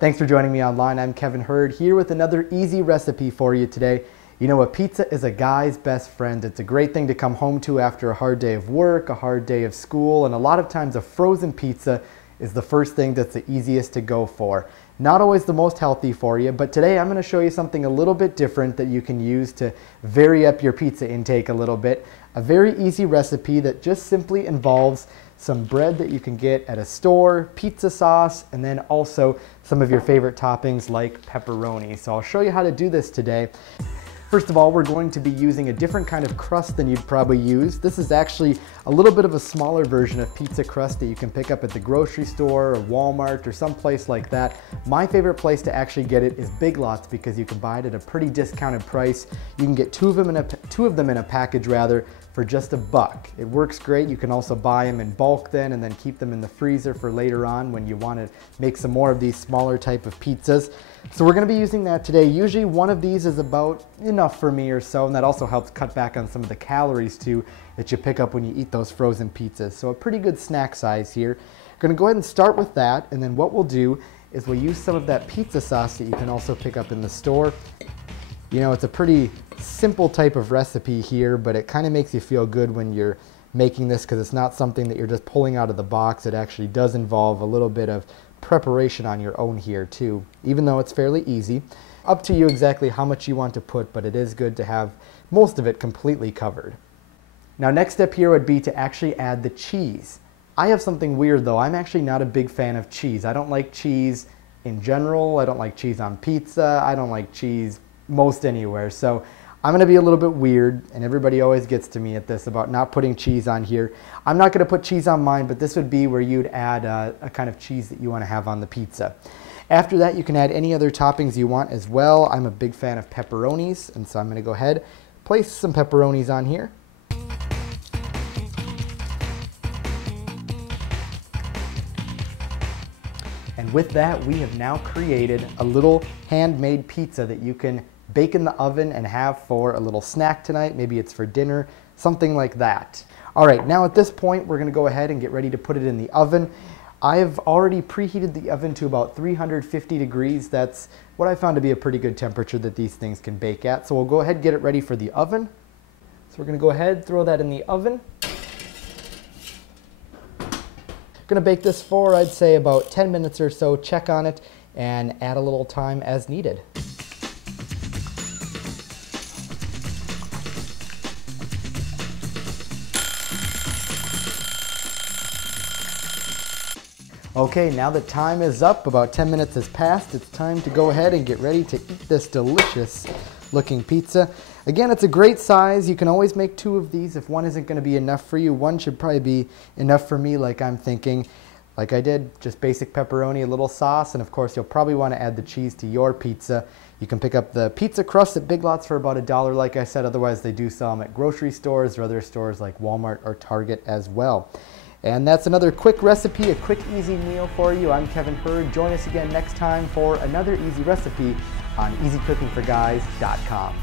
Thanks for joining me online. I'm Kevin Hurd here with another easy recipe for you today. You know, a pizza is a guy's best friend. It's a great thing to come home to after a hard day of work, a hard day of school, and a lot of times a frozen pizza is the first thing that's the easiest to go for. Not always the most healthy for you, but today I'm going to show you something a little bit different that you can use to vary up your pizza intake a little bit. A very easy recipe that just simply involves some bread that you can get at a store, pizza sauce, and then also some of your favorite toppings like pepperoni. So I'll show you how to do this today. First of all, we're going to be using a different kind of crust than you'd probably use. This is actually a little bit of a smaller version of pizza crust that you can pick up at the grocery store or Walmart or someplace like that. My favorite place to actually get it is Big Lots because you can buy it at a pretty discounted price. You can get two of them in a package for just $1. It works great. You can also buy them in bulk then and then keep them in the freezer for later on when you want to make some more of these smaller type of pizzas. So we're going to be using that today. Usually one of these is about enough for me or so, and that also helps cut back on some of the calories too that you pick up when you eat those frozen pizzas. So a pretty good snack size here. We're going to go ahead and start with that, and then what we'll do is we'll use some of that pizza sauce that you can also pick up in the store. You know, it's a pretty simple type of recipe here, but it kind of makes you feel good when you're making this because it's not something that you're just pulling out of the box. It actually does involve a little bit of preparation on your own here too, even though it's fairly easy. Up to you exactly how much you want to put, but it is good to have most of it completely covered. Now, next step here would be to actually add the cheese. I have something weird though. I'm actually not a big fan of cheese. I don't like cheese in general. I don't like cheese on pizza. I don't like cheese most anywhere. So I'm going to be a little bit weird, and everybody always gets to me at this about not putting cheese on here. I'm not going to put cheese on mine, but this would be where you'd add a kind of cheese that you want to have on the pizza. After that, you can add any other toppings you want as well. I'm a big fan of pepperonis, and so I'm going to go ahead, place some pepperonis on here. And with that, we have now created a little handmade pizza that you can bake in the oven and have for a little snack tonight. Maybe it's for dinner, something like that. All right, now at this point, we're gonna go ahead and get ready to put it in the oven. I've already preheated the oven to about 350 degrees. That's what I found to be a pretty good temperature that these things can bake at. So we'll go ahead and get it ready for the oven. So we're gonna go ahead, throw that in the oven. Gonna bake this for, I'd say, about 10 minutes or so. Check on it and add a little time as needed. Okay, now that time is up, about 10 minutes has passed, it's time to go ahead and get ready to eat this delicious looking pizza. Again, it's a great size. You can always make 2 of these. If one isn't going to be enough for you, one should probably be enough for me, like I'm thinking. Like I did, just basic pepperoni, a little sauce, and of course you'll probably want to add the cheese to your pizza. You can pick up the pizza crust at Big Lots for about $1, like I said. Otherwise, they do sell them at grocery stores or other stores like Walmart or Target as well. And that's another quick recipe, a quick, easy meal for you. I'm Kevin Hurd. Join us again next time for another easy recipe on EasyCookingForGuys.com.